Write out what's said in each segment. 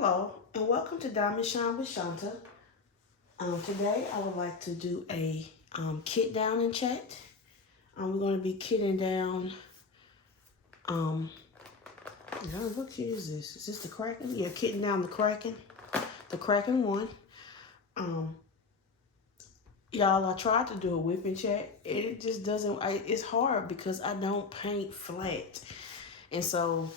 Hello and welcome to Diamond Shine with Shanta. Today I would like to do a kit down and chat. We're going to be kitting down. What kit is this? Is this the Kraken? Yeah, kitting down the Kraken. The Kraken one. Y'all, I tried to do a whipping chat. It just doesn't. It's hard because I don't paint flat, and so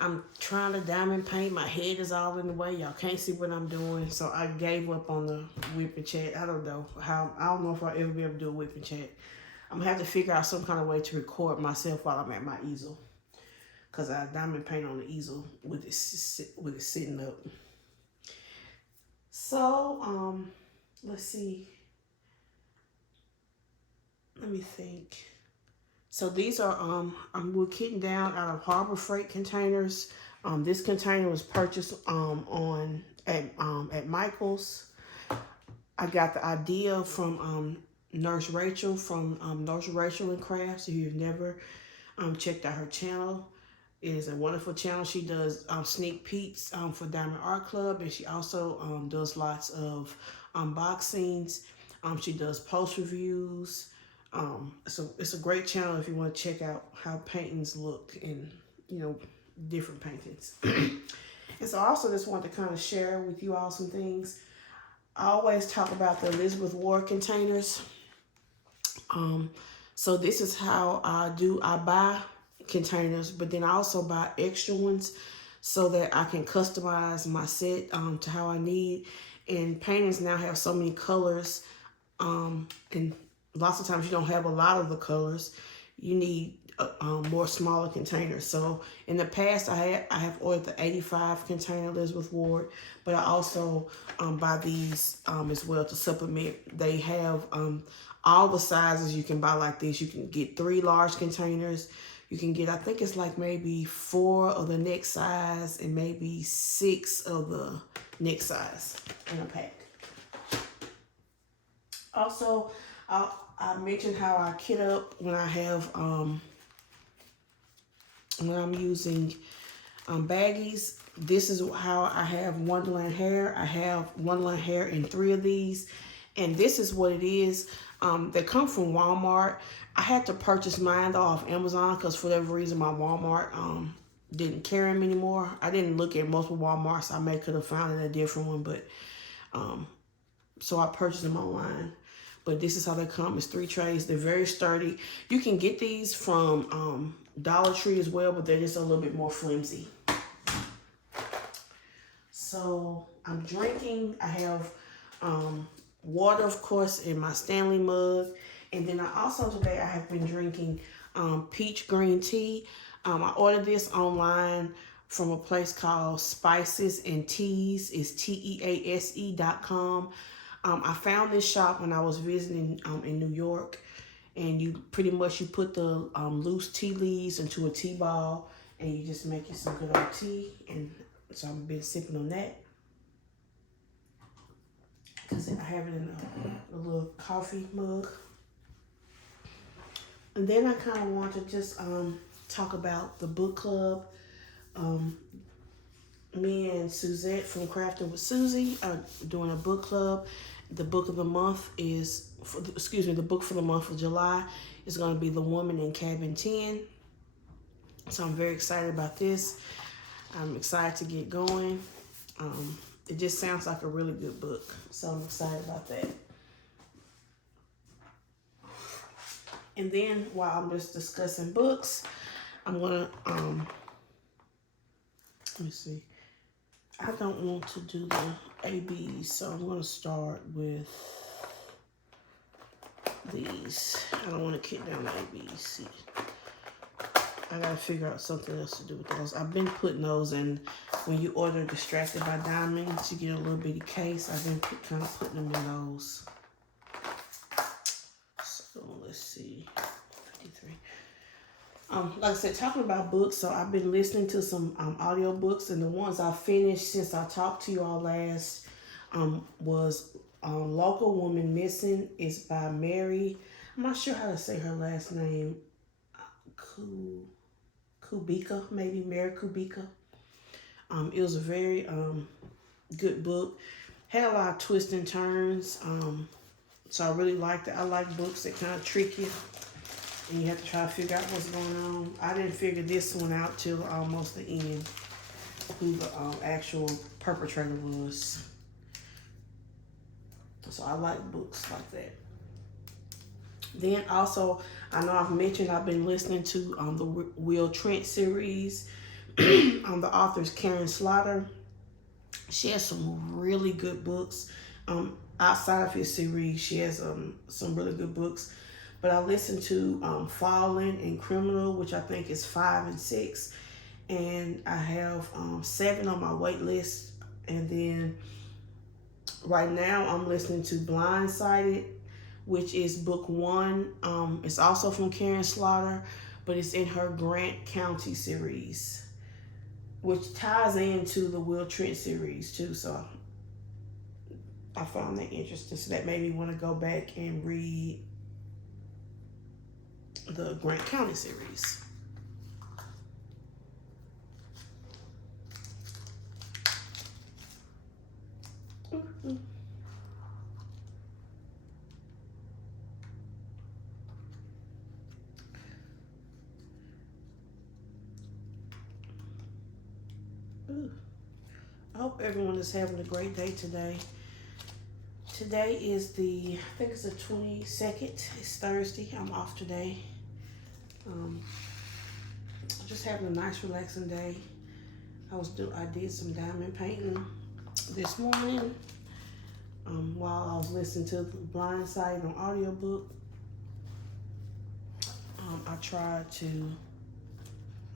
I'm trying to diamond paint. My head is all in the way. Y'all can't see what I'm doing. So I gave up on the whipping chat. I don't know if I'll ever be able to do a whipping chat. I'm gonna have to figure out some kind of way to record myself while I'm at my easel. Cause I diamond paint on the easel with it sitting up. So, let's see. Let me think. So these are we're kitting down out of Harbor Freight containers. This container was purchased at Michael's. I got the idea from Nurse Rachel from Nurse Rachel and Crafts. If you've never checked out her channel, it is a wonderful channel. She does sneak peeks for Diamond Art Club, and she also does lots of unboxings. She does post reviews. So it's a great channel if you want to check out how paintings look and, different paintings. And so I also just wanted to kind of share with you all some things. I always talk about the Elizabeth Ward containers. So this is how I buy containers, but then I also buy extra ones so that I can customize my set to how I need. And paintings now have so many colors, and lots of times you don't have a lot of the colors. You need more smaller containers. So in the past, I have ordered the 85 container Elizabeth Ward, but I also buy these as well to supplement. They have all the sizes you can buy like this. You can get 3 large containers. You can get, I think it's like maybe 4 of the next size and maybe 6 of the next size in a pack. Also, I mentioned how I kit up when I have when I'm using baggies. This is how I have Wonderland hair. I have Wonderland hair in 3 of these, and this is what it is. They come from Walmart. I had to purchase mine off Amazon because for whatever reason my Walmart didn't carry them anymore. I didn't look at multiple Walmarts. I may could have found it a different one, but so I purchased them online. But this is how they come. It's 3 trays. They're very sturdy. You can get these from Dollar Tree as well, but they're just a little bit more flimsy. So I'm drinking. I have water, of course, in my Stanley mug. And then today I have been drinking peach green tea. I ordered this online from a place called Spices and Teas. It's TEASE.com. I found this shop when I was visiting in New York, and you put the loose tea leaves into a tea ball, and you just make you some good old tea. And so I've been sipping on that because I have it in a little coffee mug. And then I kind of want to just talk about the book club. Me and Suzette from Crafting with Susie are doing a book club. The book of the month is, the book for the month of July is going to be The Woman in Cabin 10. So I'm very excited about this. I'm excited to get going. It just sounds like a really good book. So I'm excited about that. And then while I'm just discussing books, I'm going to, let me see. I don't want to do the ABs, so I'm going to start with these. I don't want to kit down the ABs. See, I got to figure out something else to do with those. I've been putting those in, when you order Distracted by Diamonds, you get a little bitty case. I've been kind of putting them in those. So let's see. 53. Like I said, talking about books, so I've been listening to some audio books, and the ones I finished since I talked to you all last was Local Woman Missing. It's by Mary. I'm not sure how to say her last name. Kubika, maybe Mary Kubika. It was a very good book. Had a lot of twists and turns. So I really liked it. I like books that kind of trick you and you have to try to figure out what's going on. I didn't figure this one out till almost the end, who the actual perpetrator was. So I like books like that. Then also, I know I've mentioned I've been listening to the Will Trent series. The author's Karen Slaughter. She has some really good books. Outside of his series, she has some really good books. But I listened to Fallen and Criminal, which I think is 5 and 6. And I have 7 on my wait list. And then right now I'm listening to Blindsided, which is book 1. It's also from Karen Slaughter, but it's in her Grant County series, which ties into the Will Trent series too. So I found that interesting. So that made me want to go back and read the Grant County series. I hope everyone is having a great day today. Today is I think it's the 22nd. It's Thursday. I'm off today. Just having a nice, relaxing day. I did some diamond painting this morning while I was listening to Blindsided on audiobook. I tried to.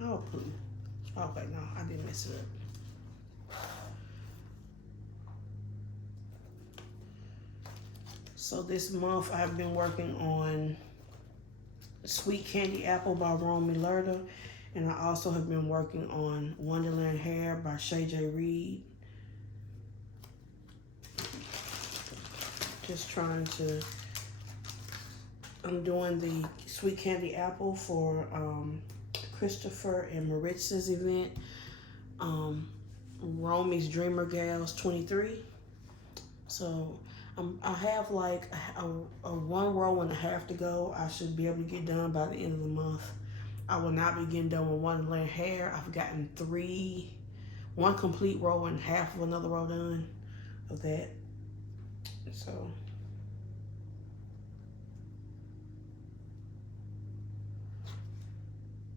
Okay, no, I didn't mess it up. So this month I've been working on Sweet Candy Apple by Romy Lerda, and I also have been working on Wonderland Hair by Shay J. Reed. Just trying to, I'm doing the Sweet Candy Apple for Christopher and Maritz's event, Romy's Dreamer Gals 23. So I have like a 1.5 rows to go. I should be able to get done by the end of the month. I will not be getting done with Wonderland Hair. I've gotten 1 complete row and half of another row done of that. So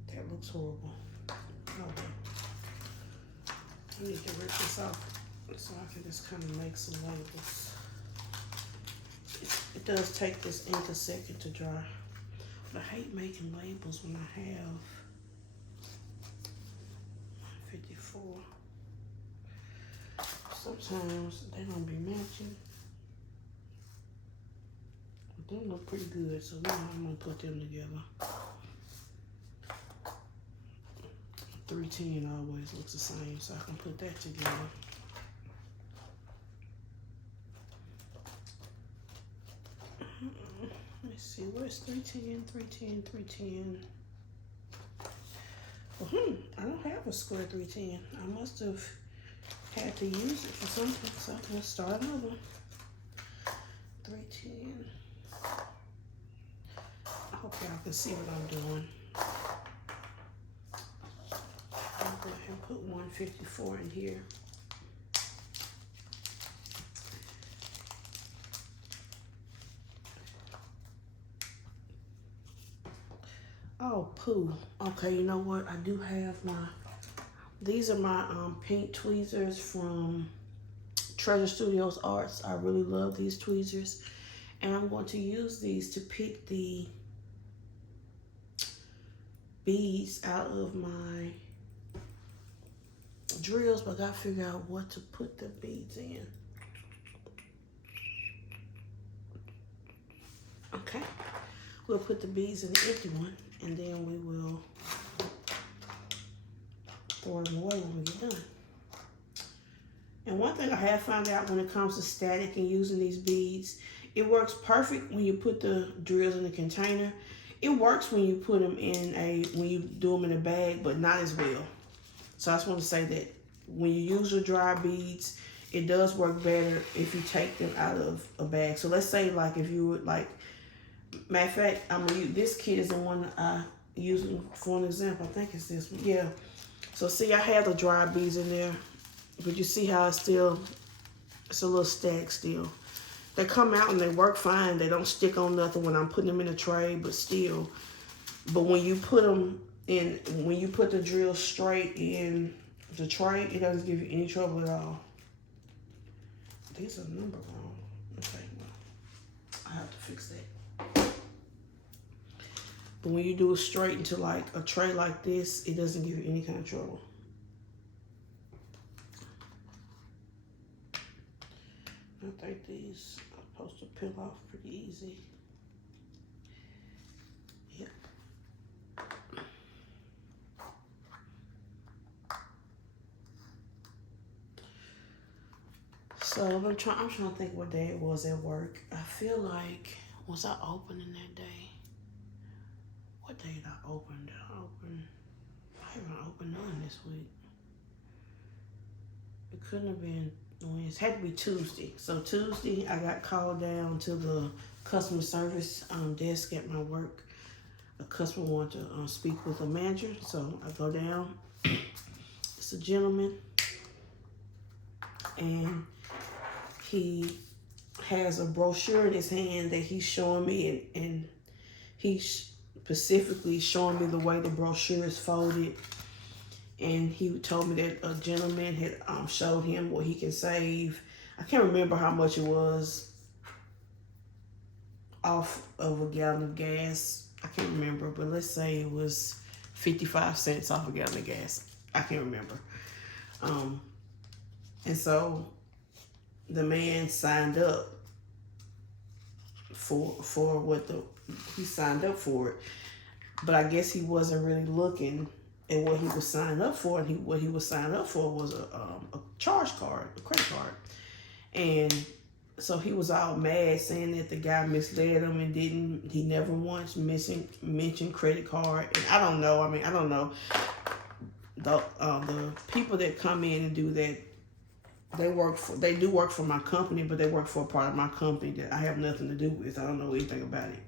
that looks horrible. Okay. I need to rip this off so I can just kind of make some labels. It does take this ink a second to dry. But I hate making labels when I have 54. Sometimes they don't be matching. But they look pretty good, so now I'm gonna put them together. 310 always looks the same, so I can put that together. Let's see, where's 310, 310, 310? Well, I don't have a square 310. I must have had to use it for something, so let's start another. 310. I hope y'all can see what I'm doing. I'll go ahead and put 154 in here. Oh, poo. Okay, you know what? I do have these are my pink tweezers from Treasure Studios Arts. I really love these tweezers. And I'm going to use these to pick the beads out of my drills, but I gotta figure out what to put the beads in. Okay, we'll put the beads in the empty one, and then we will throw them away when we get done. And one thing I have found out when it comes to static and using these beads, it works perfect when you put the drills in the container. It works when you put them when you do them in a bag, but not as well. So I just want to say that when you use your dry beads, it does work better if you take them out of a bag. So let's say like if you would like, matter of fact, I'm gonna use this kit is the one I use for an example. I think it's this one. Yeah. So see, I have the dry beads in there, but you see how it's a little stacked still. They come out and they work fine. They don't stick on nothing when I'm putting them in a tray, but still. But when you put them in, when you put the drill straight in the tray, it doesn't give you any trouble at all. There's a number wrong. Okay, well, I have to fix that. But when you do it straight into like a tray like this, it doesn't give you any kind of trouble. I think these are supposed to peel off pretty easy. Yep. So I'm trying to think what day it was at work. I feel like, was I opening that day? What day did I open? I haven't opened none this week. It couldn't have been Wednesday. It had to be Tuesday. So Tuesday, I got called down to the customer service desk at my work. A customer wanted to speak with a manager. So I go down. It's a gentleman. And he has a brochure in his hand that he's showing me, and he's specifically showing me the way the brochure is folded. And he told me that a gentleman had showed him what he can save. I can't remember how much it was off of a gallon of gas. I can't remember, but let's say it was 55 cents off a gallon of gas. I can't remember. And so the man signed up for what he signed up for it. But I guess he wasn't really looking at what he was signing up for. And what he was signing up for was a charge card, a credit card. And so he was all mad, saying that the guy misled him and he never once mentioned credit card. And I don't know. I mean, I don't know. The people that come in and do that, they do work for my company, but they work for a part of my company that I have nothing to do with. I don't know anything about it.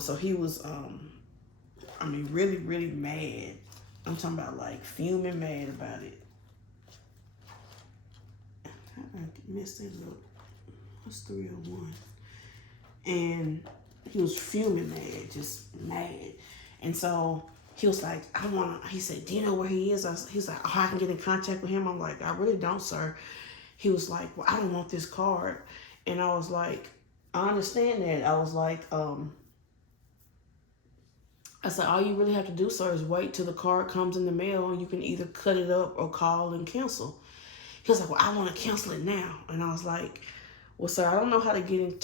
So he was, I mean, really, really mad. I'm talking about like fuming mad about it. How did I mess that up? What's 301? And he was fuming mad, just mad. And so he was like, he said, do you know where he is? He's like, oh, I can get in contact with him. I'm like, I really don't, sir. He was like, well, I don't want this card. And I was like, I understand that. I was like, I said, all you really have to do, sir, is wait till the card comes in the mail and you can either cut it up or call and cancel. He was like, well, I want to cancel it now. And I was like, well, sir, I don't know how to get in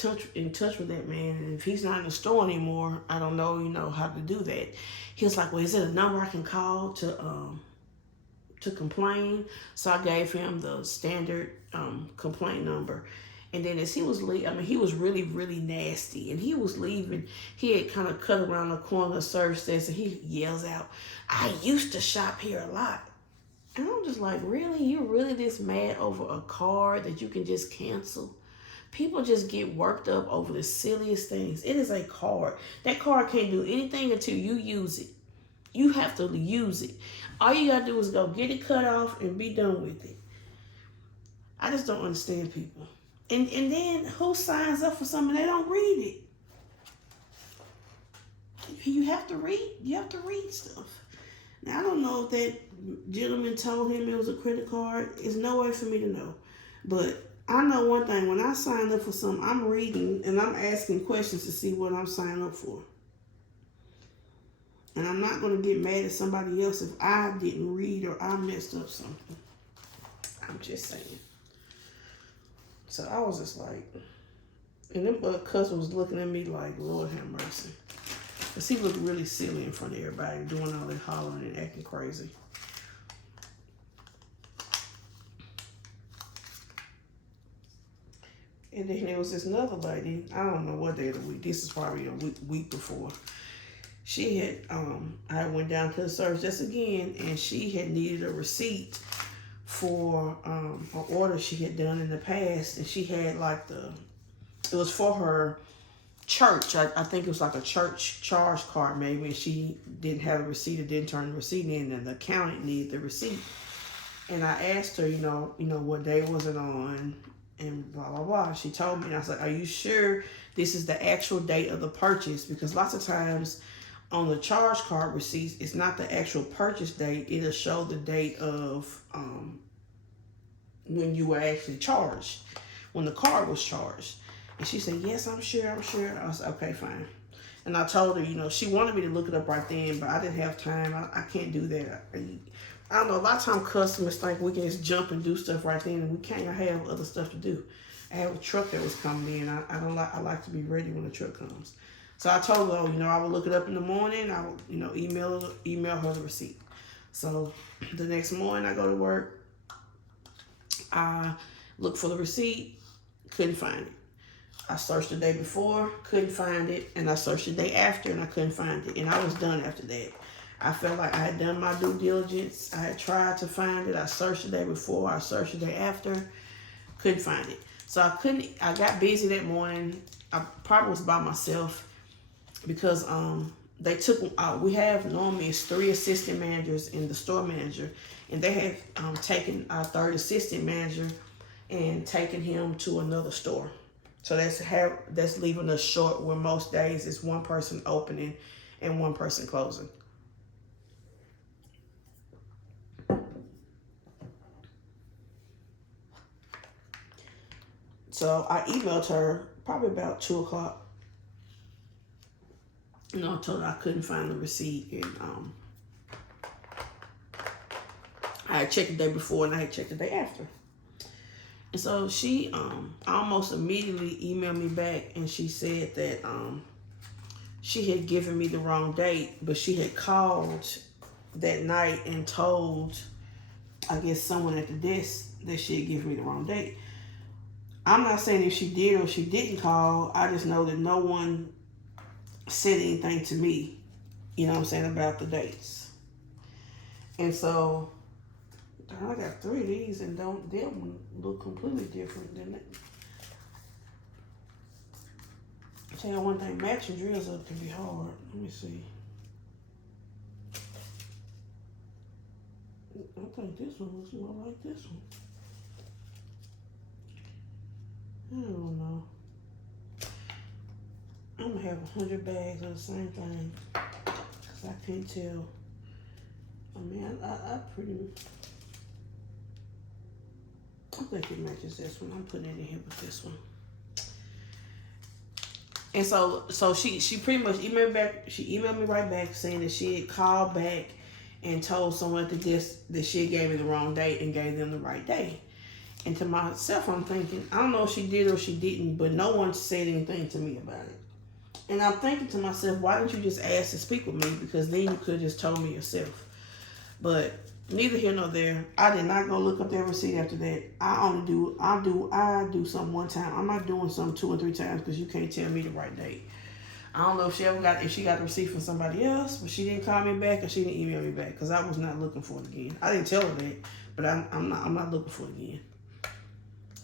touch with that man. And if he's not in the store anymore, I don't know, how to do that. He was like, well, is it a number I can call to complain? So I gave him the standard complaint number. And then as he was leaving, I mean, he was really, really nasty. And he was leaving. He had kind of cut around the corner of the service desk and he yells out, I used to shop here a lot. And I'm just like, really? You're really this mad over a card that you can just cancel? People just get worked up over the silliest things. It is a card. That card can't do anything until you use it. You have to use it. All you got to do is go get it cut off and be done with it. I just don't understand people. And then who signs up for something they don't read it? You have to read. You have to read stuff. Now, I don't know if that gentleman told him it was a credit card. There's no way for me to know. But I know one thing. When I sign up for something, I'm reading and I'm asking questions to see what I'm signing up for. And I'm not going to get mad at somebody else if I didn't read or I messed up something. I'm just saying. So I was just like, and them cousin was looking at me like, Lord have mercy. Because he looked really silly in front of everybody, doing all that hollering and acting crazy. And then there was this another lady, I don't know what day of the week, this is probably a week before. She had, I went down to the service just again, and she had needed a receipt for an order she had done in the past, and she had like it was for her church. I think it was like a church charge card maybe, and she didn't have a receipt or didn't turn the receipt in, and the accountant needed the receipt. And I asked her, what day was it on, and blah blah blah. She told me, and I said, "Are you sure this is the actual date of the purchase?" Because lots of times on the charge card receipts, it's not the actual purchase date. It'll show the date of when you were actually charged, when the card was charged. And she said, "Yes, I'm sure. I said, "Okay, fine." And I told her, she wanted me to look it up right then, but I didn't have time. I can't do that. I don't know. A lot of times customers think we can just jump and do stuff right then, and we can't. I have other stuff to do. I have a truck that was coming in. I like to be ready when the truck comes. So I told her, I would look it up in the morning. I would, email her the receipt. So the next morning I go to work. I look for the receipt. Couldn't find it. I searched the day before, couldn't find it, and I searched the day after, and I couldn't find it, and I was done after that. I felt like I had done my due diligence. I had tried to find it. I searched the day before, I searched the day after, couldn't find it. So I got busy that morning. I probably was by myself because they took, we have normally it's 3 assistant managers and the store manager, and they had taken our 3rd assistant manager and taken him to another store. So that's leaving us short where most days it's one person opening and one person closing. So I emailed her probably about 2 o'clock. I told her I couldn't find the receipt, and I had checked the day before and I had checked the day after. And so she almost immediately emailed me back, and she said that she had given me the wrong date, but she had called that night and told, I guess, someone at the desk that she had given me the wrong date. I'm not saying if she did or she didn't call. I just know that no one said anything to me, about the dates. And so I got 3 of these, and them look completely different than it. I'll tell you one thing, matching drills up can be hard. Let me see. I think this one looks more like this one. I don't know. I'm gonna have 100 bags of the same thing, because I can't tell. I mean, I think it matches this one. I'm putting it in here with this one. And so she pretty much emailed back. She emailed me right back saying that she had called back and told someone at the desk that she had gave me the wrong date and gave them the right day. And to myself, I'm thinking, I don't know if she did or she didn't, but no one said anything to me about it. And I'm thinking to myself, why didn't you just ask to speak with me? Because then you could have just told me yourself. But neither here nor there. I did not go look up that receipt after that. I do something one time. I'm not doing something 2 or 3 times because you can't tell me the right date. I don't know if she got the receipt from somebody else, but she didn't call me back or she didn't email me back, because I was not looking for it again. I didn't tell her that, but I'm not looking for it again.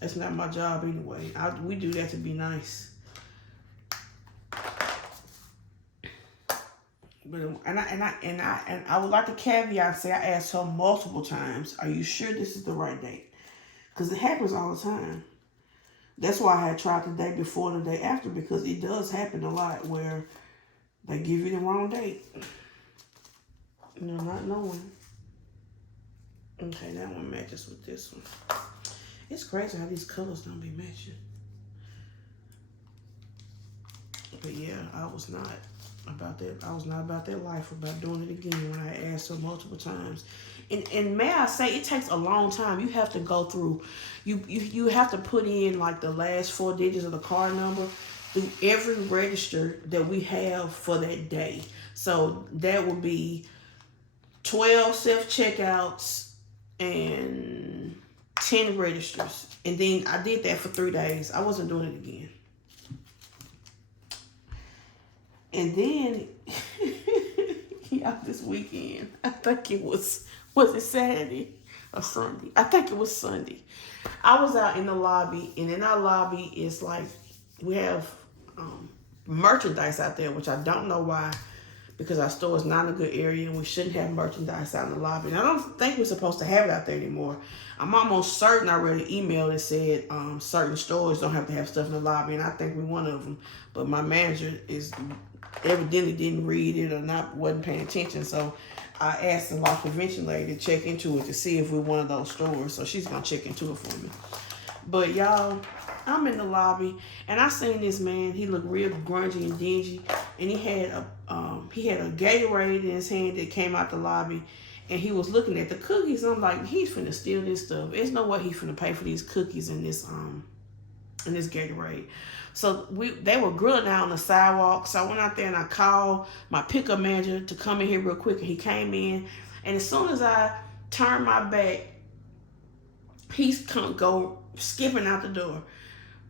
That's not my job anyway. We do that to be nice. But I would like to caveat, say I asked her multiple times, "Are you sure this is the right date?" Because it happens all the time. That's why I had tried the day before and the day after, because it does happen a lot where they give you the wrong date. Not knowing. Okay, that one matches with this one. It's crazy how these colors don't be matching. But yeah, I was not about that. I was not about that life, about doing it again when I asked her multiple times. And may I say, it takes a long time. You have to go through, you have to put in like the last 4 digits of the card number through every register that we have for that day. So that would be 12 self-checkouts and 10 registers. And then I did that for 3 days. I wasn't doing it again. And then, this weekend, I think it was it Saturday? or Sunday. I think it was Sunday. I was out in the lobby, and in our lobby is like we have merchandise out there, which I don't know why, because our store is not a good area and we shouldn't have merchandise out in the lobby. And I don't think we're supposed to have it out there anymore. I'm almost certain I read an email that said certain stores don't have to have stuff in the lobby, and I think we're one of them. But my manager is evidently didn't read it or wasn't paying attention, so I asked the loss prevention lady to check into it to see if we're one of those stores. So she's gonna check into it for me. But y'all, I'm in the lobby and I seen this man. He looked real grungy and dingy, and he had a Gatorade in his hand that came out the lobby, and he was looking at the cookies. And I'm like, he's finna steal this stuff. There's no way he's finna pay for these cookies in this Gatorade. So they were grilling out on the sidewalk. So I went out there and I called my pickup manager to come in here real quick, and he came in. And as soon as I turned my back, he's go skipping out the door.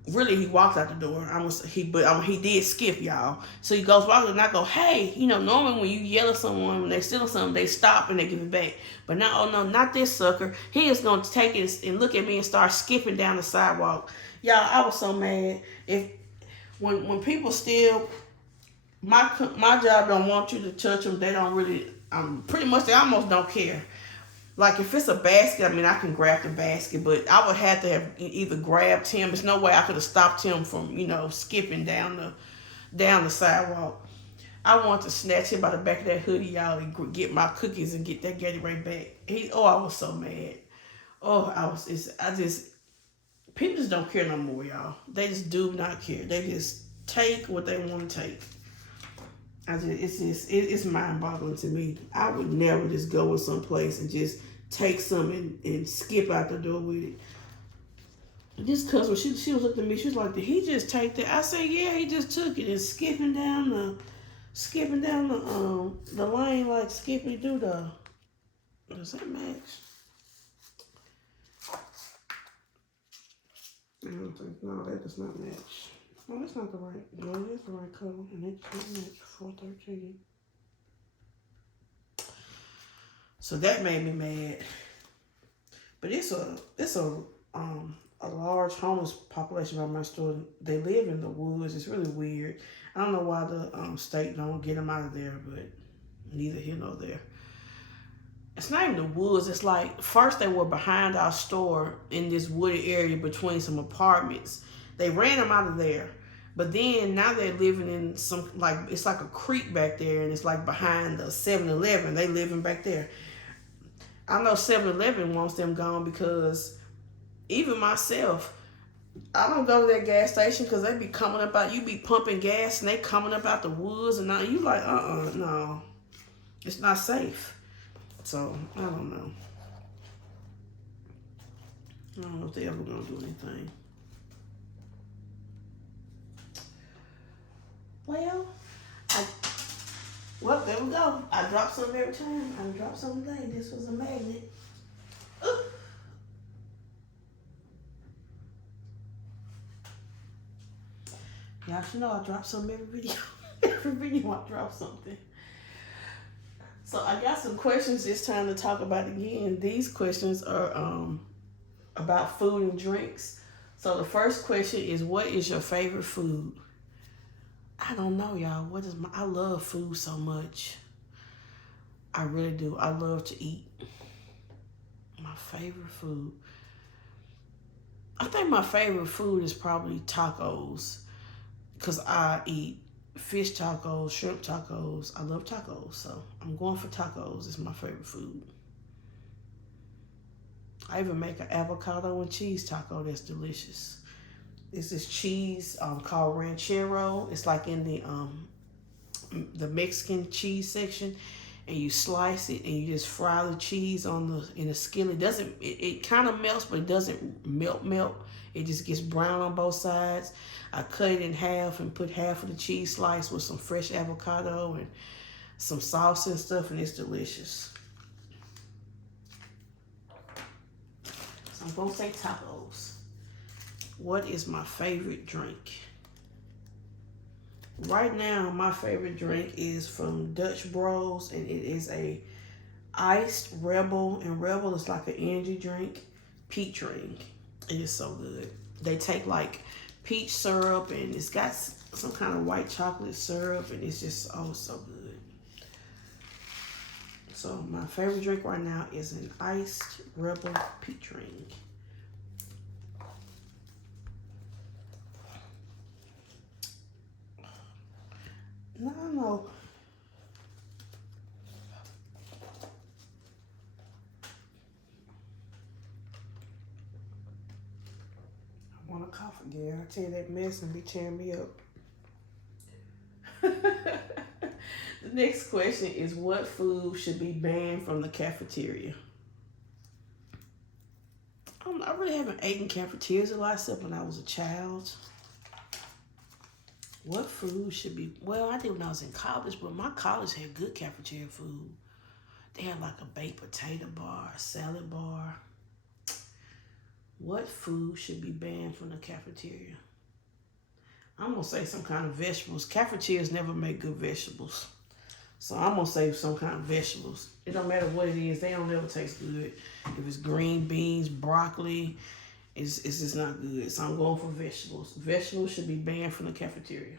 Really, he walked out the door. He did skip, y'all. So he goes walking, and I go, hey, normally when you yell at someone when they steal something, they stop and they give it back. But now, oh no, not this sucker. He is gonna take it and look at me and start skipping down the sidewalk. Y'all, I was so mad. When people steal, my job don't want you to touch them. They don't really. Pretty much they almost don't care. Like if it's a basket, I mean I can grab the basket, but I would have to have either grabbed him. There's no way I could have stopped him from skipping down the sidewalk. I want to snatch him by the back of that hoodie, y'all, and get my cookies and get that Gatorade back. I was so mad. People just don't care no more, y'all. They just do not care. They just take what they want to take. It's mind-boggling to me. I would never just go in some place and just take some and skip out the door with it. This customer, she was looking at me. She was like, "Did he just take that?" I said, "Yeah, he just took it and skipping down the lane like Skippy Doo Dah." Does that match? I don't think. No, that does not match. Oh, that's not the right. No, it is the right color, and it doesn't match 413. So that made me mad. But it's a large homeless population by my store. They live in the woods. It's really weird. I don't know why the state don't get them out of there, but neither here nor there. It's not even the woods. It's like first they were behind our store in this wooded area between some apartments. They ran them out of there. But then now they're living in it's like a creek back there, and it's like behind the 7-Eleven. They living back there. I know 7-Eleven wants them gone because even myself, I don't go to that gas station because they be coming up out, you be pumping gas and they coming up out the woods, and now you like, no, it's not safe. So, I don't know. I don't know if they ever gonna do anything. Well, there we go. I drop something every time. I drop something today. This was a magnet. Ooh. Y'all should know I drop something every video. Every video I drop something. So I got some questions this time to talk about again. These questions are about food and drinks. So the first question is, what is your favorite food? I don't know, y'all. I love food so much. I really do. I love to eat. My favorite food. I think my favorite food is probably tacos. Because I eat fish tacos, shrimp tacos. I love tacos. So I'm going for tacos. It's my favorite food. I even make an avocado and cheese taco that's delicious. It's this cheese called ranchero. It's like in the Mexican cheese section, and you slice it and you just fry the cheese in a skillet. It kind of melts, but it doesn't melt. It just gets brown on both sides. I cut it in half and put half of the cheese slice with some fresh avocado and some sauce and stuff, and it's delicious. So I'm gonna say tacos. What is my favorite drink? Right now, my favorite drink is from Dutch Bros, and it is a iced Rebel, and Rebel is like an energy drink, peach drink. It is so good. They take like peach syrup and it's got some kind of white chocolate syrup and it's just oh so good. So my favorite drink right now is an iced Rebel peach drink. No. I want to cough again. I tell you that mess and be tearing me up. The next question is what food should be banned from the cafeteria? I really haven't eaten cafeterias a lot except when I was a child. What food should be, well, I did when I was in college, but my college had good cafeteria food. They had like a baked potato bar, a salad bar. What food should be banned from the cafeteria? I'm going to say some kind of vegetables. Cafeterias never make good vegetables. So I'm going to say some kind of vegetables. It don't matter what it is. They don't ever taste good. If it's green beans, broccoli, it's just not good. So I'm going for vegetables. Vegetables should be banned from the cafeteria.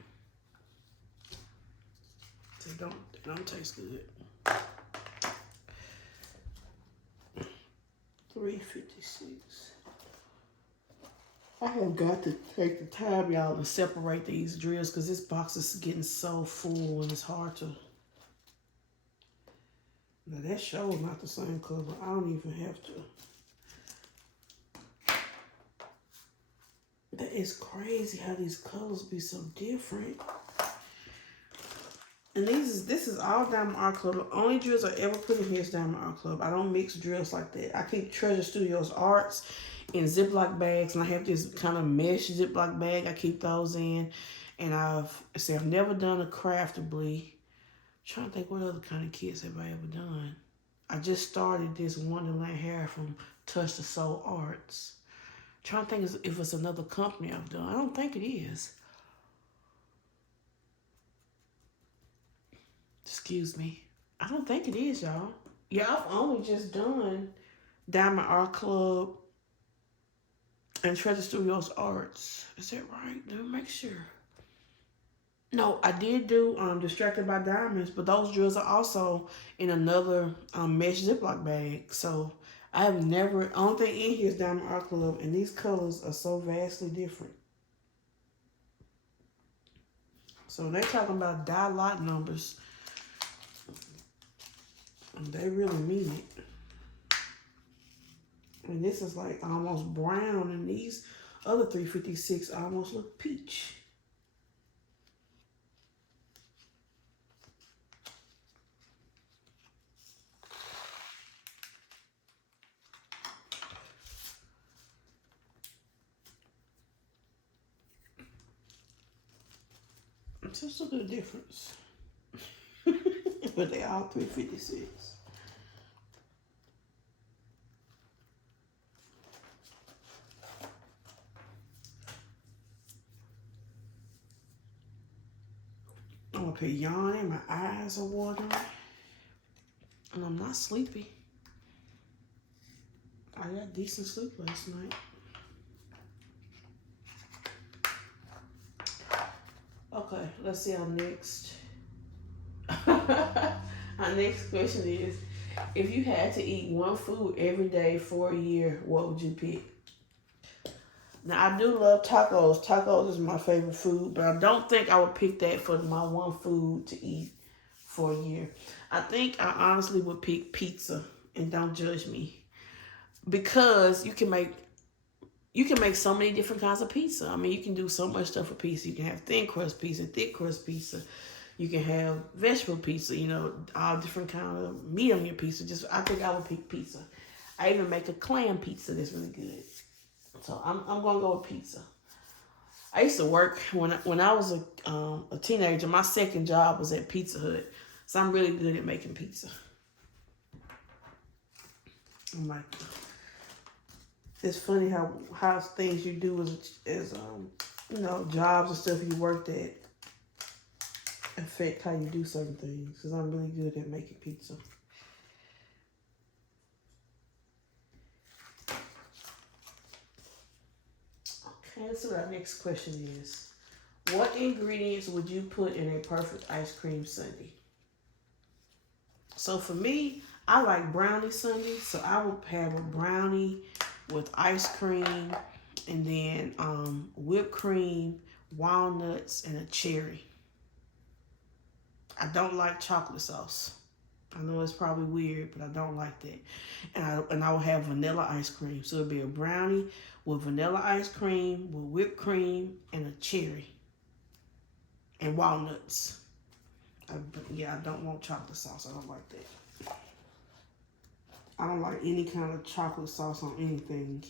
They don't taste good. 356. I have got to take the time, y'all, to separate these drills because this box is getting so full and it's hard to. Now that show is not the same color. I don't even have to. That is crazy how these colors be so different. And this is all Diamond Art Club. The only drills I ever put in here is Diamond Art Club. I don't mix drills like that. I keep Treasure Studios Arts in Ziploc bags, and I have this kind of mesh Ziploc bag. I keep those in, and I've never done a craftably. I'm trying to think what other kind of kits have I ever done. I just started this Wonderland hair from Touch the Soul Arts. I'm trying to think if it's another company I've done. I don't think it is. Excuse me. I don't think it is, y'all. Yeah, I've only just done Diamond Art Club and Treasure Studios Arts. Is that right? Let me make sure. No, I did do Distracted by Diamonds, but those drills are also in another mesh Ziploc bag. So I have never, only thing in here is Diamond Art Club, and these colors are so vastly different. So they're talking about die lot numbers. They really mean it. And this is like almost brown, and these other 356 almost look peach. Just look at the difference. But they all 356. I'm up here yawning, my eyes are watering, and I'm not sleepy. I got decent sleep last night. Okay, let's see our next. Our next question is, if you had to eat one food every day for a year, what would you pick? Now, I do love tacos. Tacos is my favorite food, but I don't think I would pick that for my one food to eat for a year. I think I honestly would pick pizza, and don't judge me, because you can make so many different kinds of pizza. I mean, you can do so much stuff with pizza. You can have thin crust pizza, thick crust pizza. You can have vegetable pizza, all different kind of meat on your pizza. I think I would pick pizza. I even make a clam pizza that's really good. So I'm gonna go with pizza. I used to work when I was a teenager. My second job was at Pizza Hut, so I'm really good at making pizza. I'm like, it's funny how things you do as jobs and stuff you worked at affect how you do certain things. Because I'm really good at making pizza. Okay, so our next question is, what ingredients would you put in a perfect ice cream sundae? So for me, I like brownie sundae. So I would have a brownie with ice cream and then whipped cream, walnuts, and a cherry. I don't like chocolate sauce. I know it's probably weird, but I don't like that. And I will have vanilla ice cream. So it'll be a brownie with vanilla ice cream, with whipped cream, and a cherry. And walnuts. I don't want chocolate sauce. I don't like that. I don't like any kind of chocolate sauce on anything.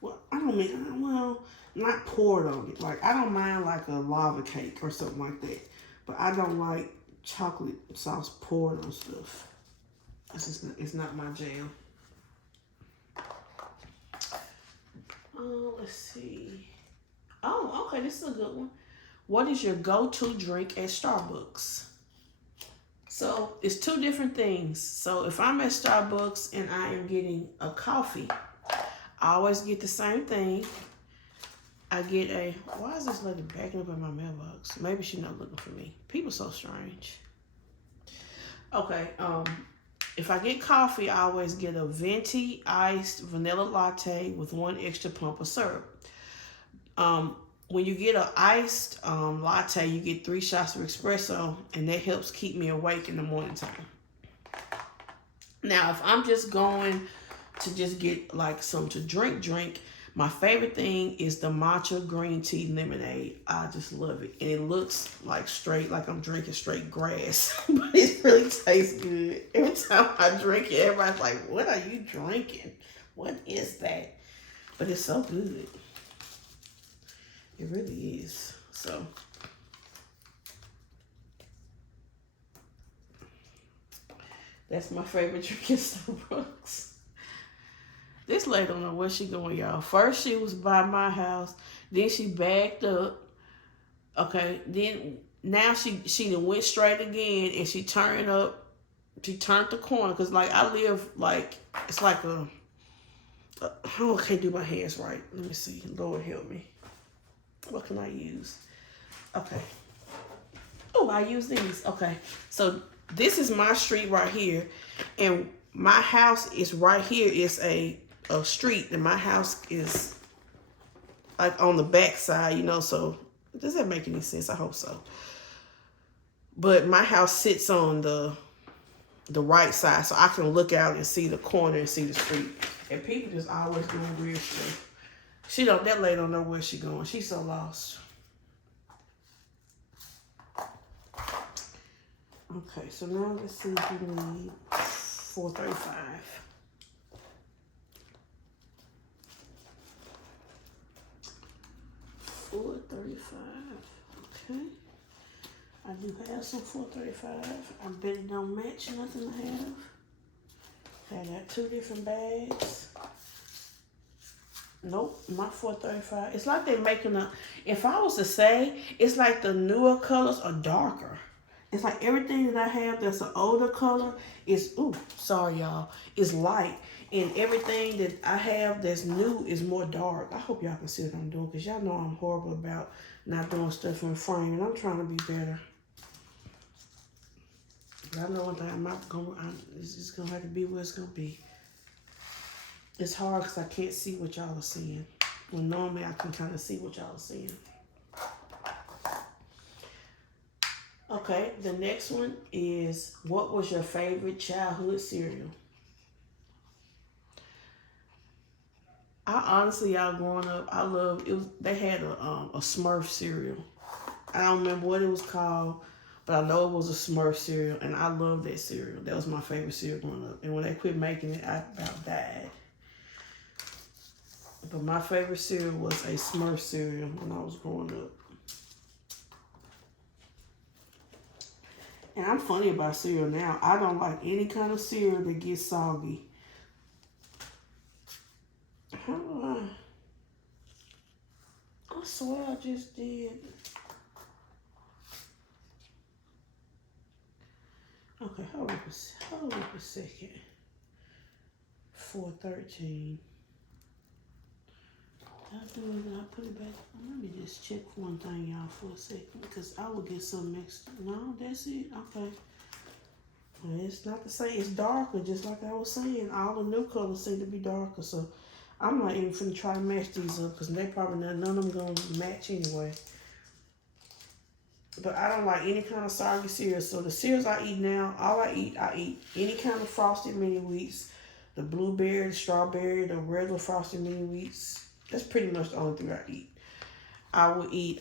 Well, I don't mean, well, not poured on it. Like, I don't mind like a lava cake or something like that. But I don't like chocolate sauce poured on stuff. It's not my jam. Let's see. Oh, okay, this is a good one. What is your go-to drink at Starbucks? So it's two different things. So if I'm at Starbucks and I am getting a coffee, I always get the same thing. I get a, why is this lady backing up in my mailbox? Maybe she's not looking for me. People so strange. Okay, if I get coffee, I always get a venti iced vanilla latte with 1 extra pump of syrup. When you get an iced latte, you get 3 shots of espresso, and that helps keep me awake in the morning time. Now, if I'm just going to just get like some to drink, my favorite thing is the matcha green tea lemonade. I just love it. And it looks like I'm drinking straight grass. But it really tastes good. Every time I drink it, everybody's like, what are you drinking? What is that? But it's so good. It really is. So, that's my favorite drink at Starbucks. This lady don't know where she going, y'all. First she was by my house, then she backed up. Okay, then now she done went straight again, and she turned the corner, because like I live like, it's like I can't do my hands right. Let me see. Lord help me. What can I use? Okay. Oh, I use these. Okay. So this is my street right here, and my house is right here. It's a street, and my house is like on the back side, so does that make any sense? I hope so. But my house sits on the right side, so I can look out and see the corner and see the street. And people just always doing weird stuff. That lady don't know where she going. She's so lost. Okay, so now let's see if we need 435. Okay. I do have some 435. I bet it don't match nothing I have. I got 2 different bags. Nope, my 435. It's like they're making if I was to say, it's like the newer colors are darker. It's like everything that I have that's an older color is, sorry y'all, is light. And everything that I have that's new is more dark. I hope y'all can see what I'm doing, because y'all know I'm horrible about not doing stuff in frame, and I'm trying to be better. But I know one thing, it's just going to have to be what it's going to be. It's hard because I can't see what y'all are seeing. When normally I can kind of see what y'all are seeing. Okay, the next one is, what was your favorite childhood cereal? I honestly, y'all, growing up, I loved it. They had a Smurf cereal. I don't remember what it was called, but I know it was a Smurf cereal, and I loved that cereal. That was my favorite cereal growing up. And when they quit making it, I about died. But my favorite cereal was a Smurf cereal when I was growing up. And I'm funny about cereal now. I don't like any kind of cereal that gets soggy. How do I swear I just did. Okay, hold up a second. 413. I do it and I put it back? Let me just check one thing, y'all, for a second, because I will get some mixed. No, that's it. Okay. Well, it's not the same. It's darker, just like I was saying. All the new colors seem to be darker, so I'm not even finna try to match these up, because they probably none of them gonna match anyway. But I don't like any kind of soggy cereal. So the cereals I eat now, I eat any kind of Frosted Mini Wheats, the blueberry, the strawberry, the regular Frosted Mini Wheats. That's pretty much the only thing I eat. I will eat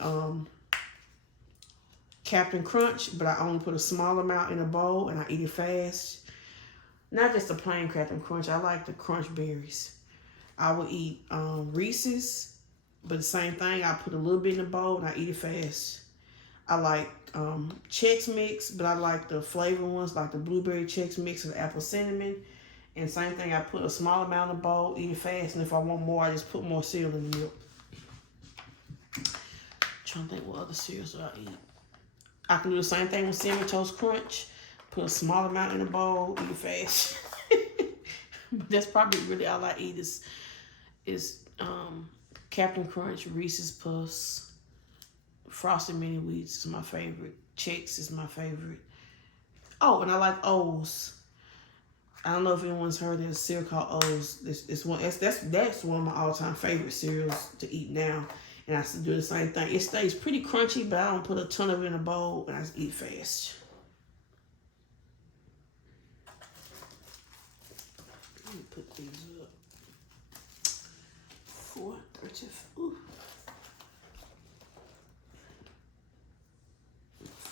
Captain Crunch, but I only put a small amount in a bowl and I eat it fast. Not just the plain Captain Crunch. I like the Crunch Berries. I will eat Reese's, but the same thing. I put a little bit in a bowl and I eat it fast. I like Chex Mix, but I like the flavor ones, like the blueberry Chex Mix and the apple cinnamon. And same thing, I put a small amount in a bowl, eat it fast, and if I want more, I just put more cereal in the milk. Trying to think what other cereals I eat. I can do the same thing with Cinnamon Toast Crunch. Put a small amount in a bowl, eat it fast. But that's probably really all I eat is Captain Crunch, Reese's Puffs, Frosted Mini Wheats is my favorite. Chex is my favorite. Oh, and I like O's. I don't know if anyone's heard of a cereal called O's. That's one of my all-time favorite cereals to eat now. And I still do the same thing. It stays pretty crunchy, but I don't put a ton of it in a bowl, and I just eat fast. Let me put these up. 4:30. Ooh.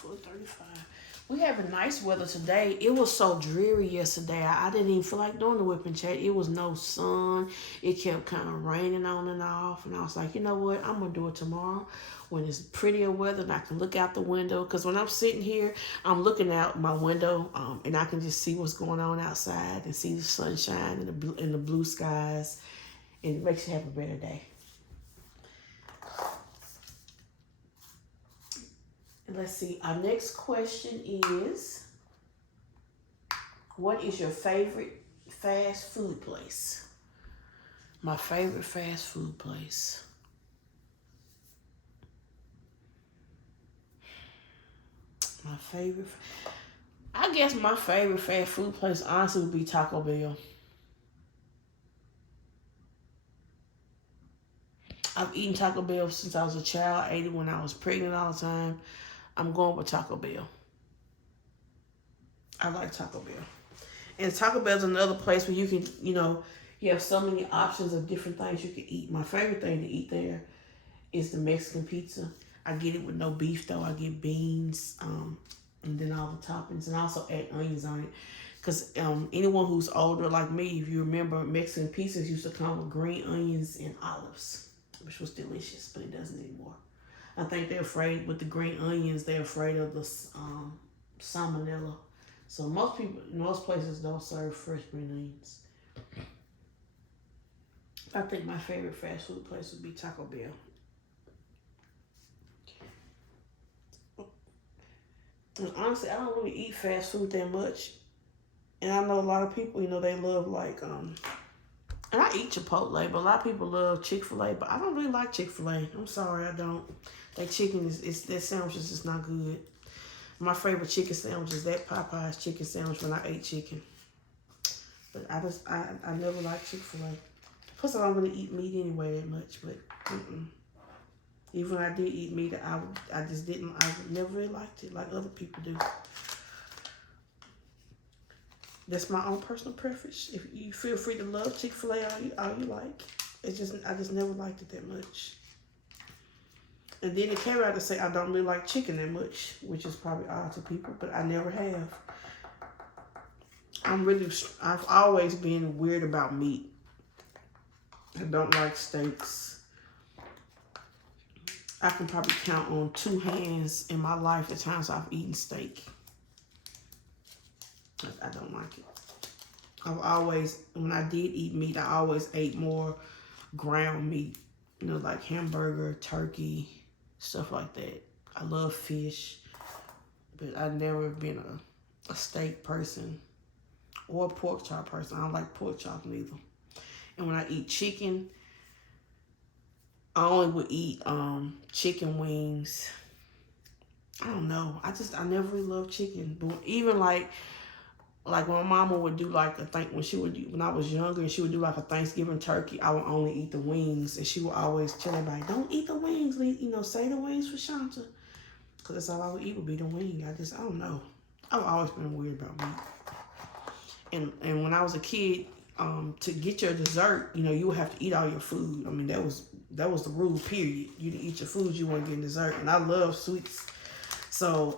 4:35. We having nice weather today. It was so dreary yesterday. I didn't even feel like doing the whipping chat. It was no sun. It kept kind of raining on and off. And I was like, you know what? I'm going to do it tomorrow when it's prettier weather and I can look out the window. Because when I'm sitting here, I'm looking out my window and I can just see what's going on outside and see the sunshine and the blue skies. And it makes you have a better day. Let's see. Our next question is, what is your favorite fast food place? My favorite fast food place. I guess my favorite fast food place honestly would be Taco Bell. I've eaten Taco Bell since I was a child. I ate it when I was pregnant all the time. I'm going with Taco Bell. I like Taco Bell. And Taco Bell's another place where you can, you have so many options of different things you can eat. My favorite thing to eat there is the Mexican pizza. I get it with no beef though. I get beans, and then all the toppings, and I also add onions on it. Because anyone who's older like me, if you remember, Mexican pizzas used to come with green onions and olives, which was delicious, but it doesn't anymore. I think they're afraid with the green onions, they're afraid of the salmonella. So most places don't serve fresh green onions. I think my favorite fast food place would be Taco Bell. And honestly, I don't really eat fast food that much. And I know a lot of people, they love and I eat Chipotle, but a lot of people love Chick-fil-A, but I don't really like Chick-fil-A. I'm sorry, I don't. That chicken that sandwich is just not good. My favorite chicken sandwich is that Popeye's chicken sandwich when I ate chicken. But I never liked Chick-fil-A. Plus, I don't really eat meat anyway that much, but even when I did eat meat, I never really liked it like other people do. That's my own personal preference. If you feel free to love Chick-fil-A all you like. I just never liked it that much. And then it came out to say I don't really like chicken that much, which is probably odd to people, but I never have. I've always been weird about meat. I don't like steaks. I can probably count on 2 hands in my life the times I've eaten steak. I don't like it. When I did eat meat, I always ate more ground meat. Like hamburger, turkey, stuff like that. I love fish, but I've never been a steak person or a pork chop person. I don't like pork chop neither. And when I eat chicken, I only would eat chicken wings. I don't know. I never really loved chicken. But even like when my mama would do like a thing when I was younger and she would do like a Thanksgiving turkey, I would only eat the wings, and she would always tell everybody, don't eat the wings, save the wings for Shanta. Cause that's all I would eat would be the wing. I don't know. I've always been weird about meat. And when I was a kid, to get your dessert, you would have to eat all your food. I mean, that was the rule, period. You didn't eat your food, you weren't getting dessert. And I love sweets. So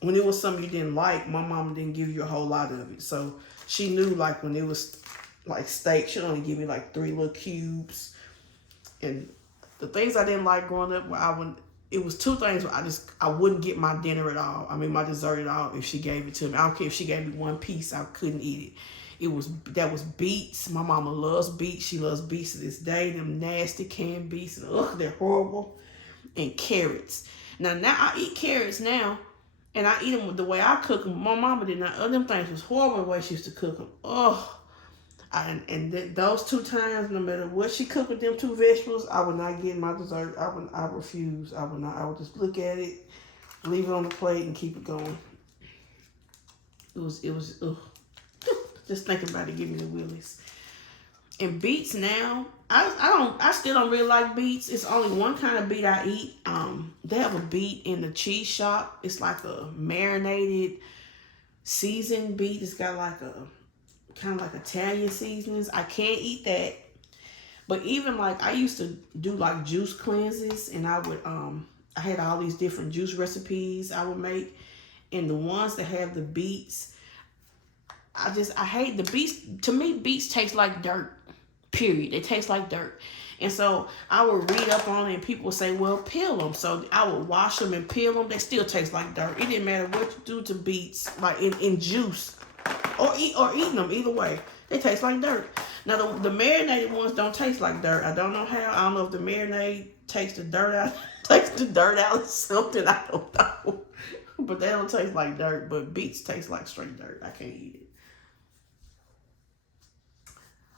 when it was something you didn't like, my mom didn't give you a whole lot of it. So she knew like when it was like steak, she'd only give me like 3 little cubes. And the things I didn't like growing up, it was 2 things where I wouldn't get my dinner at all. I mean my dessert at all if she gave it to me. I don't care if she gave me 1 piece, I couldn't eat it. That was beets. My mama loves beets. She loves beets to this day. Them nasty canned beets. Ugh, they're horrible. And carrots. Now I eat carrots now. And I eat them the way I cook them. My mama did not. Them things was horrible the way she used to cook them. Oh. Those 2 times, no matter what she cooked with them 2 vegetables, I would not get my dessert. I refuse. I would not. I would just look at it, leave it on the plate, and keep it going. It was ugh. Just thinking about it, give me the willies. And beets now, I still don't really like beets. It's only one kind of beet I eat. They have a beet in the cheese shop. It's like a marinated, seasoned beet. It's got like a kind of like Italian seasonings. I can't eat that. But even like I used to do like juice cleanses, and I had all these different juice recipes I would make, and the ones that have the beets, I hate the beets. To me, beets taste like dirt. Period. They taste like dirt. And so I would read up on it, and people would say, well, peel them. So I would wash them and peel them. They still taste like dirt. It didn't matter what you do to beets, like in juice or eating them. Either way, they taste like dirt. Now, the marinated ones don't taste like dirt. I don't know how. I don't know if the marinade takes the dirt out of something. I don't know. But they don't taste like dirt. But beets taste like straight dirt. I can't eat it.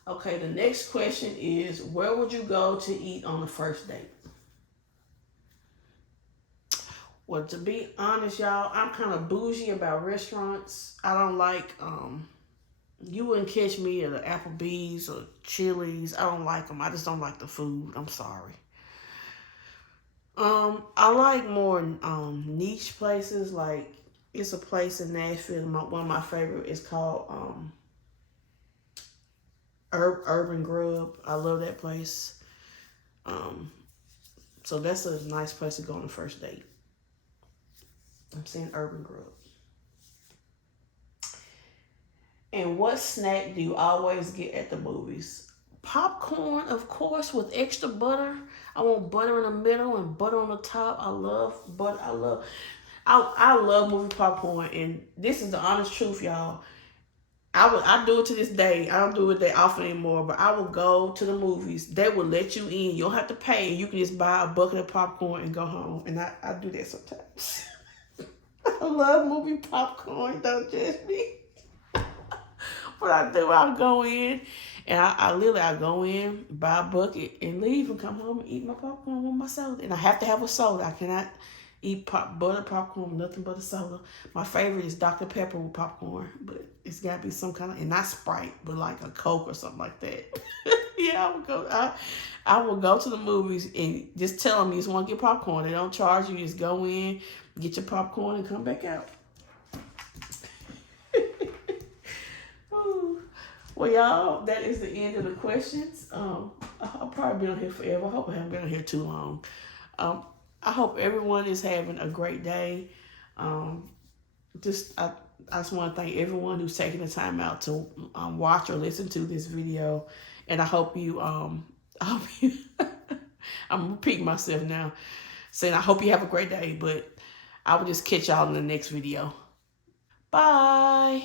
Okay, the next question is, where would you go to eat on the first date? Well, to be honest, y'all, I'm kind of bougie about restaurants. I don't like, you wouldn't catch me at an Applebee's or Chili's. I don't like them. I just don't like the food. I'm sorry. I like more niche places. Like, it's a place in Nashville. One of my favorite is called Urban Grub. I love that place. So that's a nice place to go on the first date. I'm saying Urban Grub. And what snack do you always get at the movies? Popcorn, of course, with extra butter. I want butter in the middle and butter on the top. I love butter. I love movie popcorn. And this is the honest truth, y'all. I do it to this day. I don't do it that often anymore, but I will go to the movies. They will let you in. You don't have to pay. You can just buy a bucket of popcorn and go home. And I do that sometimes. I love movie popcorn. Don't judge me. But I do. I'll go in, and I'll go in, buy a bucket, and leave, and come home and eat my popcorn with my soda. And I have to have a soda. I cannot eat butter popcorn with nothing but a soda. My favorite is Dr. Pepper with popcorn, but it's got to be some kind of, and not Sprite, but like a Coke or something like that. Yeah, I will go to the movies and just tell them you just want to get popcorn. They don't charge you. Just go in, get your popcorn, and come back out. Well, y'all, that is the end of the questions. I'll probably be on here forever. I hope I haven't been on here too long. I hope everyone is having a great day. I just want to thank everyone who's taking the time out to watch or listen to this video. And I hope you, I'm repeating myself now, saying I hope you have a great day, but I will just catch y'all in the next video. Bye.